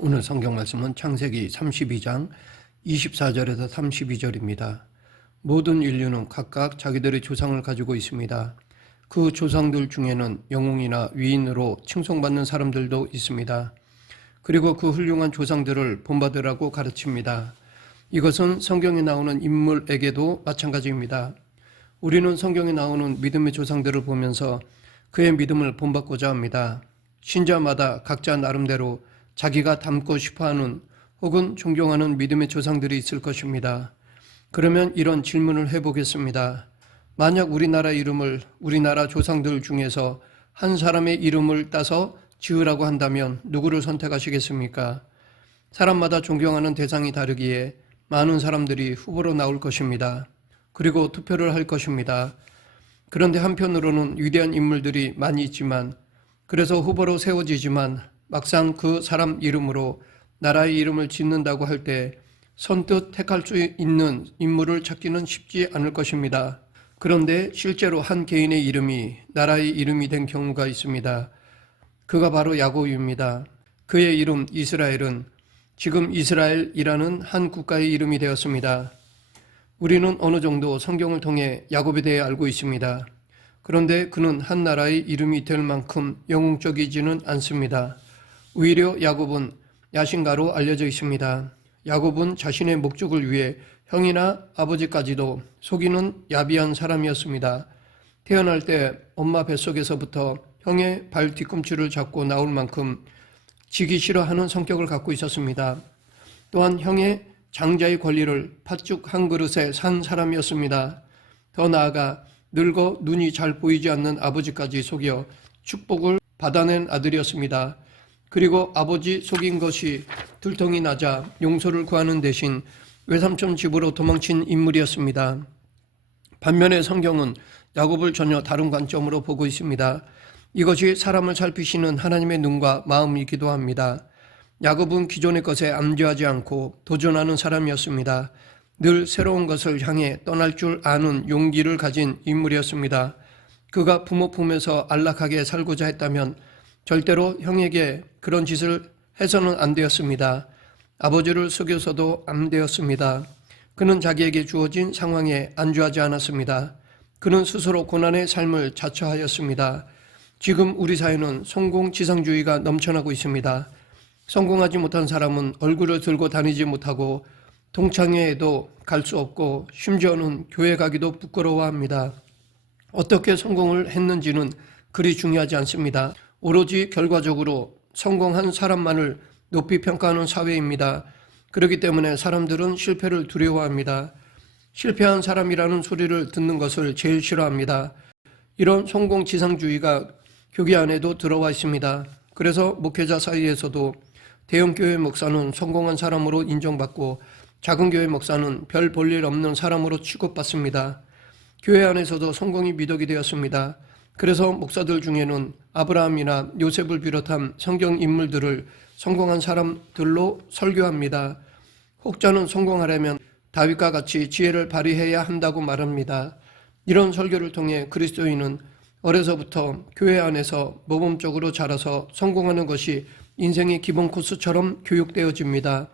오늘 성경 말씀은 창세기 32장 24절에서 32절입니다. 모든 인류는 각각 자기들의 조상을 가지고 있습니다. 그 조상들 중에는 영웅이나 위인으로 칭송받는 사람들도 있습니다. 그리고 그 훌륭한 조상들을 본받으라고 가르칩니다. 이것은 성경에 나오는 인물에게도 마찬가지입니다. 우리는 성경에 나오는 믿음의 조상들을 보면서 그의 믿음을 본받고자 합니다. 신자마다 각자 나름대로 자기가 닮고 싶어하는 혹은 존경하는 믿음의 조상들이 있을 것입니다. 그러면 이런 질문을 해보겠습니다. 만약 우리나라 이름을 우리나라 조상들 중에서 한 사람의 이름을 따서 지으라고 한다면 누구를 선택하시겠습니까? 사람마다 존경하는 대상이 다르기에 많은 사람들이 후보로 나올 것입니다. 그리고 투표를 할 것입니다. 그런데 한편으로는 위대한 인물들이 많이 있지만, 그래서 후보로 세워지지만 막상 그 사람 이름으로 나라의 이름을 짓는다고 할 때 선뜻 택할 수 있는 인물을 찾기는 쉽지 않을 것입니다. 그런데 실제로 한 개인의 이름이 나라의 이름이 된 경우가 있습니다. 그가 바로 야곱입니다. 그의 이름 이스라엘은 지금 이스라엘이라는 한 국가의 이름이 되었습니다. 우리는 어느 정도 성경을 통해 야곱에 대해 알고 있습니다. 그런데 그는 한 나라의 이름이 될 만큼 영웅적이지는 않습니다. 오히려 야곱은 야신가로 알려져 있습니다. 야곱은 자신의 목적을 위해 형이나 아버지까지도 속이는 야비한 사람이었습니다. 태어날 때 엄마 뱃속에서부터 형의 발 뒤꿈치를 잡고 나올 만큼 지기 싫어하는 성격을 갖고 있었습니다. 또한 형의 장자의 권리를 팥죽 한 그릇에 산 사람이었습니다. 더 나아가 늙어 눈이 잘 보이지 않는 아버지까지 속여 축복을 받아낸 아들이었습니다. 그리고 아버지 속인 것이 들통이 나자 용서를 구하는 대신 외삼촌 집으로 도망친 인물이었습니다. 반면에 성경은 야곱을 전혀 다른 관점으로 보고 있습니다. 이것이 사람을 살피시는 하나님의 눈과 마음이기도 합니다. 야곱은 기존의 것에 안주하지 않고 도전하는 사람이었습니다. 늘 새로운 것을 향해 떠날 줄 아는 용기를 가진 인물이었습니다. 그가 부모 품에서 안락하게 살고자 했다면 절대로 형에게 그런 짓을 해서는 안 되었습니다. 아버지를 속여서도 안 되었습니다. 그는 자기에게 주어진 상황에 안주하지 않았습니다. 그는 스스로 고난의 삶을 자처하였습니다. 지금 우리 사회는 성공지상주의가 넘쳐나고 있습니다. 성공하지 못한 사람은 얼굴을 들고 다니지 못하고 동창회에도 갈 수 없고 심지어는 교회 가기도 부끄러워합니다. 어떻게 성공을 했는지는 그리 중요하지 않습니다. 오로지 결과적으로 성공한 사람만을 높이 평가하는 사회입니다. 그렇기 때문에 사람들은 실패를 두려워합니다. 실패한 사람이라는 소리를 듣는 것을 제일 싫어합니다. 이런 성공지상주의가 교회 안에도 들어와 있습니다. 그래서 목회자 사이에서도 대형 교회 목사는 성공한 사람으로 인정받고 작은 교회 목사는 별 볼 일 없는 사람으로 취급받습니다. 교회 안에서도 성공이 미덕이 되었습니다. 그래서 목사들 중에는 아브라함이나 요셉을 비롯한 성경 인물들을 성공한 사람들로 설교합니다. 혹자는 성공하려면 다윗과 같이 지혜를 발휘해야 한다고 말합니다. 이런 설교를 통해 그리스도인은 어려서부터 교회 안에서 모범적으로 자라서 성공하는 것이 인생의 기본 코스처럼 교육되어집니다.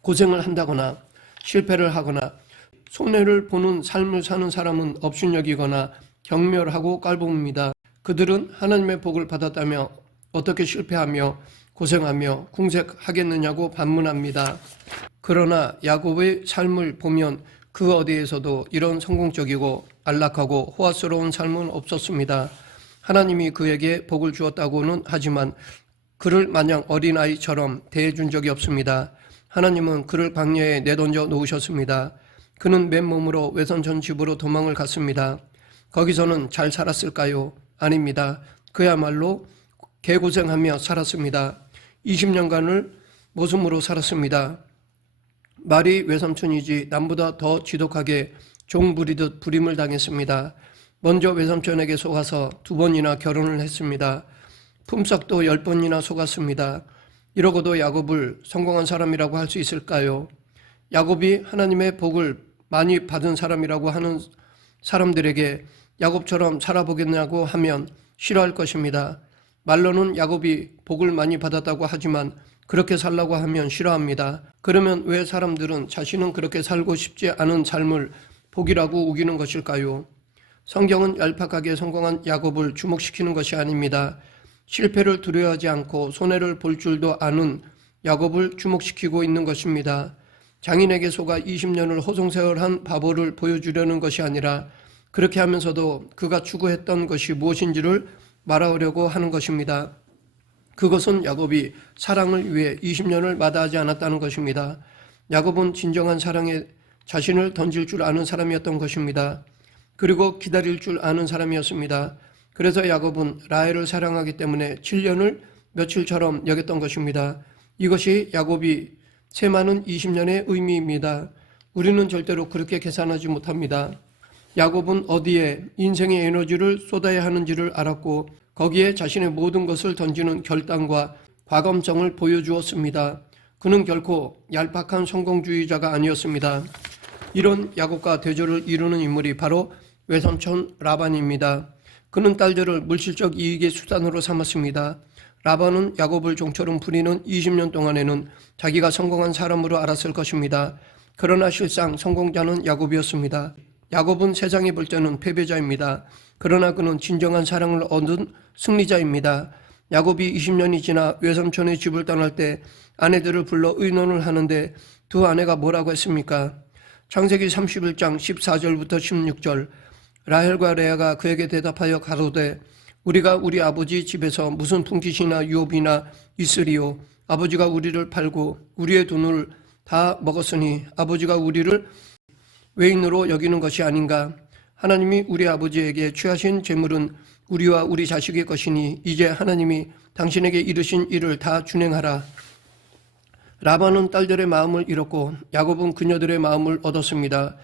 고생을 한다거나 실패를 하거나 손해를 보는 삶을 사는 사람은 업신여기거나 경멸하고 깔봅니다. 그들은 하나님의 복을 받았다며 어떻게 실패하며 고생하며 궁색하겠느냐고 반문합니다. 그러나 야곱의 삶을 보면 그 어디에서도 이런 성공적이고 안락하고 호화스러운 삶은 없었습니다. 하나님이 그에게 복을 주었다고는 하지만 그를 마냥 어린아이처럼 대해준 적이 없습니다. 하나님은 그를 광야에 내던져 놓으셨습니다. 그는 맨몸으로 외삼촌 집으로 도망을 갔습니다. 거기서는 잘 살았을까요? 아닙니다. 그야말로 개고생하며 살았습니다. 20년간을 모순으로 살았습니다. 말이 외삼촌이지 남보다 더 지독하게 종 부리듯 부림을 당했습니다. 먼저 외삼촌에게 속아서 2번이나 결혼을 했습니다. 품삯도 10번이나 속았습니다. 이러고도 야곱을 성공한 사람이라고 할 수 있을까요? 야곱이 하나님의 복을 많이 받은 사람이라고 하는 사람들에게 야곱처럼 살아보겠냐고 하면 싫어할 것입니다. 말로는 야곱이 복을 많이 받았다고 하지만 그렇게 살라고 하면 싫어합니다. 그러면 왜 사람들은 자신은 그렇게 살고 싶지 않은 삶을 복이라고 우기는 것일까요? 성경은 얄팍하게 성공한 야곱을 주목시키는 것이 아닙니다. 실패를 두려워하지 않고 손해를 볼 줄도 아는 야곱을 주목시키고 있는 것입니다. 장인에게 속아 20년을 호송세월한 바보를 보여주려는 것이 아니라 그렇게 하면서도 그가 추구했던 것이 무엇인지를 말하려고 하는 것입니다. 그것은 야곱이 사랑을 위해 20년을 마다하지 않았다는 것입니다. 야곱은 진정한 사랑에 자신을 던질 줄 아는 사람이었던 것입니다. 그리고 기다릴 줄 아는 사람이었습니다. 그래서 야곱은 라헬을 사랑하기 때문에 7년을 며칠처럼 여겼던 것입니다. 이것이 야곱이 세많은 20년의 의미입니다. 우리는 절대로 그렇게 계산하지 못합니다. 야곱은 어디에 인생의 에너지를 쏟아야 하는지를 알았고 거기에 자신의 모든 것을 던지는 결단과 과감성을 보여주었습니다. 그는 결코 얄팍한 성공주의자가 아니었습니다. 이런 야곱과 대조를 이루는 인물이 바로 외삼촌 라반입니다. 그는 딸들을 물질적 이익의 수단으로 삼았습니다. 라반은 야곱을 종처럼 부리는 20년 동안에는 자기가 성공한 사람으로 알았을 것입니다. 그러나 실상 성공자는 야곱이었습니다. 야곱은 세상이 볼 때는 패배자입니다. 그러나 그는 진정한 사랑을 얻은 승리자입니다. 야곱이 20년이 지나 외삼촌의 집을 떠날 때 아내들을 불러 의논을 하는데 두 아내가 뭐라고 했습니까? 창세기 31장 14절부터 16절 라헬과 레아가 그에게 대답하여 가로되 우리가 우리 아버지 집에서 무슨 품깃이나 유업이나 있으리요. 아버지가 우리를 팔고 우리의 돈을 다 먹었으니 아버지가 우리를 외인으로 여기는 것이 아닌가. 하나님이 우리 아버지에게 취하신 재물은 우리와 우리 자식의 것이니 이제 하나님이 당신에게 이르신 일을 다 준행하라. 라반은 딸들의 마음을 잃었고 야곱은 그녀들의 마음을 얻었습니다.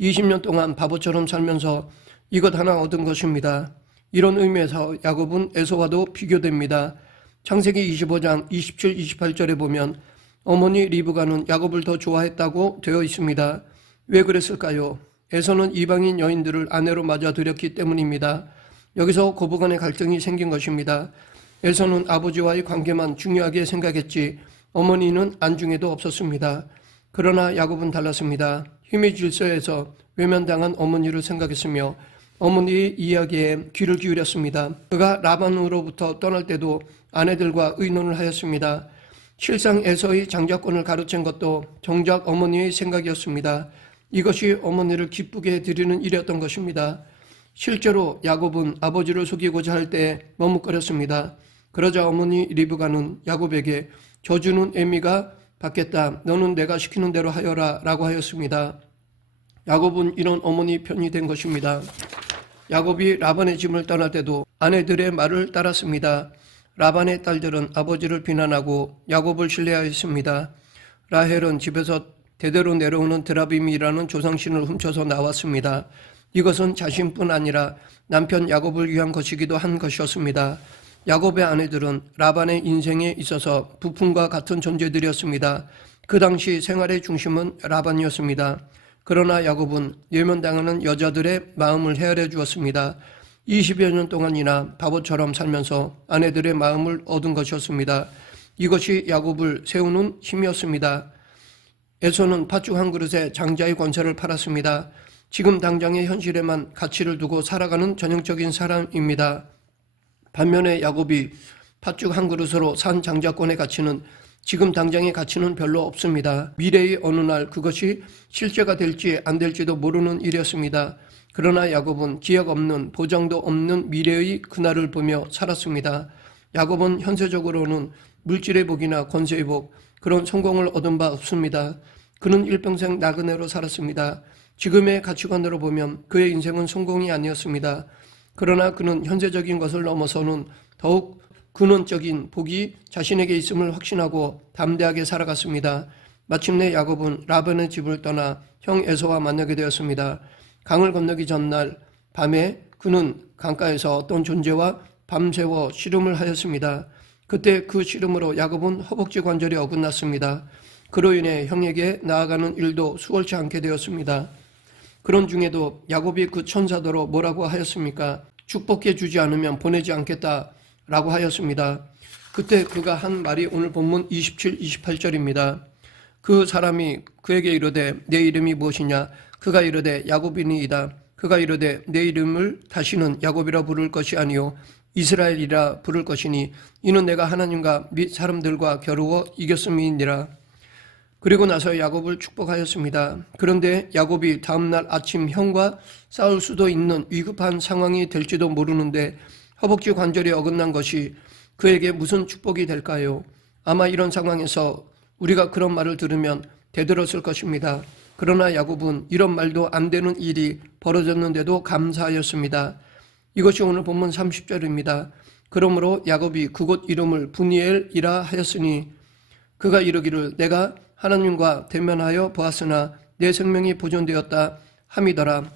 20년 동안 바보처럼 살면서 이것 하나 얻은 것입니다. 이런 의미에서 야곱은 에서와도 비교됩니다. 창세기 25장 27, 28절에 보면 어머니 리브가는 야곱을 더 좋아했다고 되어 있습니다. 왜 그랬을까요? 에서는 이방인 여인들을 아내로 맞아들였기 때문입니다. 여기서 고부간의 갈등이 생긴 것입니다. 에서는 아버지와의 관계만 중요하게 생각했지 어머니는 안중에도 없었습니다. 그러나 야곱은 달랐습니다. 힘의 질서에서 외면당한 어머니를 생각했으며 어머니의 이야기에 귀를 기울였습니다. 그가 라반으로부터 떠날 때도 아내들과 의논을 하였습니다. 실상 에서의 장자권을 가로챈 것도 정작 어머니의 생각이었습니다. 이것이 어머니를 기쁘게 해드리는 일이었던 것입니다. 실제로 야곱은 아버지를 속이고자 할 때 머뭇거렸습니다. 그러자 어머니 리브가는 야곱에게 저주는 애미가 받겠다. 너는 내가 시키는 대로 하여라 라고 하였습니다. 야곱은 이런 어머니 편이 된 것입니다. 야곱이 라반의 집을 떠날 때도 아내들의 말을 따랐습니다. 라반의 딸들은 아버지를 비난하고 야곱을 신뢰하였습니다. 라헬은 집에서 대대로 내려오는 드라빔이라는 조상신을 훔쳐서 나왔습니다. 이것은 자신뿐 아니라 남편 야곱을 위한 것이기도 한 것이었습니다. 야곱의 아내들은 라반의 인생에 있어서 부품과 같은 존재들이었습니다. 그 당시 생활의 중심은 라반이었습니다. 그러나 야곱은 외면당하는 여자들의 마음을 헤아려 주었습니다. 20여 년 동안이나 바보처럼 살면서 아내들의 마음을 얻은 것이었습니다. 이것이 야곱을 세우는 힘이었습니다. 에서는 팥죽 한 그릇에 장자의 권세를 팔았습니다. 지금 당장의 현실에만 가치를 두고 살아가는 전형적인 사람입니다. 반면에 야곱이 팥죽 한 그릇으로 산 장자권의 가치는 지금 당장의 가치는 별로 없습니다. 미래의 어느 날 그것이 실제가 될지 안 될지도 모르는 일이었습니다. 그러나 야곱은 기약 없는 보장도 없는 미래의 그날을 보며 살았습니다. 야곱은 현세적으로는 물질의 복이나 권세의 복, 그런 성공을 얻은 바 없습니다. 그는 일평생 나그네로 살았습니다. 지금의 가치관으로 보면 그의 인생은 성공이 아니었습니다. 그러나 그는 현세적인 것을 넘어서는 더욱 근원적인 복이 자신에게 있음을 확신하고 담대하게 살아갔습니다. 마침내 야곱은 라반의 집을 떠나 형 에서와 만나게 되었습니다. 강을 건너기 전날 밤에 그는 강가에서 어떤 존재와 밤새워 씨름을 하였습니다. 그때 그 씨름으로 야곱은 허벅지 관절이 어긋났습니다. 그로 인해 형에게 나아가는 일도 수월치 않게 되었습니다. 그런 중에도 야곱이 그 천사더러 뭐라고 하였습니까? 축복해 주지 않으면 보내지 않겠다라고 하였습니다. 그때 그가 한 말이 오늘 본문 27, 28절입니다. 그 사람이 그에게 이르되 내 이름이 무엇이냐? 그가 이르되 야곱이니이다. 그가 이르되 내 이름을 다시는 야곱이라 부를 것이 아니요 이스라엘이라 부를 것이니 이는 내가 하나님과 및 사람들과 겨루어 이겼음이니라. 그리고 나서 야곱을 축복하였습니다. 그런데 야곱이 다음날 아침 형과 싸울 수도 있는 위급한 상황이 될지도 모르는데 허벅지 관절이 어긋난 것이 그에게 무슨 축복이 될까요? 아마 이런 상황에서 우리가 그런 말을 들으면 대들었을 것입니다. 그러나 야곱은 이런 말도 안 되는 일이 벌어졌는데도 감사하였습니다. 이것이 오늘 본문 30절입니다. 그러므로 야곱이 그곳 이름을 브니엘이라 하였으니 그가 이르기를 내가 하나님과 대면하여 보았으나 내 생명이 보존되었다 함이더라.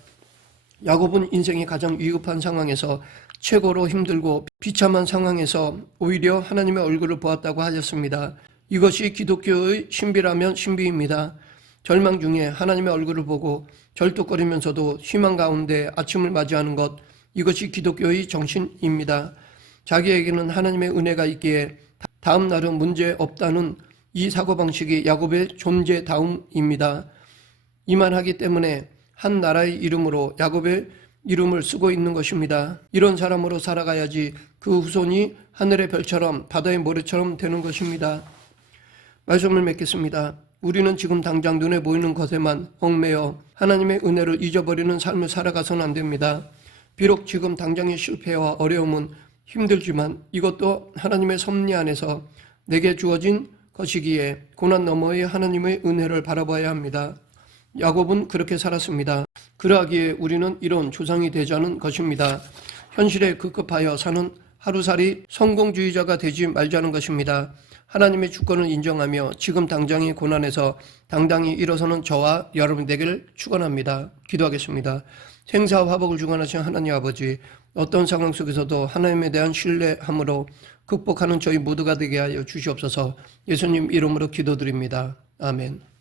야곱은 인생이 가장 위급한 상황에서 최고로 힘들고 비참한 상황에서 오히려 하나님의 얼굴을 보았다고 하였습니다. 이것이 기독교의 신비라면 신비입니다. 절망 중에 하나님의 얼굴을 보고 절뚝거리면서도 희망 가운데 아침을 맞이하는 것, 이것이 기독교의 정신입니다. 자기에게는 하나님의 은혜가 있기에 다음 날은 문제 없다는 이 사고방식이 야곱의 존재다움입니다. 이만하기 때문에 한 나라의 이름으로 야곱의 이름을 쓰고 있는 것입니다. 이런 사람으로 살아가야지 그 후손이 하늘의 별처럼 바다의 모래처럼 되는 것입니다. 말씀을 맺겠습니다. 우리는 지금 당장 눈에 보이는 것에만 얽매여 하나님의 은혜를 잊어버리는 삶을 살아가서는 안 됩니다. 비록 지금 당장의 실패와 어려움은 힘들지만 이것도 하나님의 섭리 안에서 내게 주어진 것이기에 고난 너머의 하나님의 은혜를 바라봐야 합니다. 야곱은 그렇게 살았습니다. 그러하기에 우리는 이런 조상이 되자는 것입니다. 현실에 급급하여 사는 하루살이 성공주의자가 되지 말자는 것입니다. 하나님의 주권을 인정하며 지금 당장의 고난에서 당당히 일어서는 저와 여러분 되기를 축원합니다. 기도하겠습니다. 생사와 화복을 주관하신 하나님 아버지, 어떤 상황 속에서도 하나님에 대한 신뢰함으로 극복하는 저희 모두가 되게 하여 주시옵소서. 예수님 이름으로 기도드립니다. 아멘.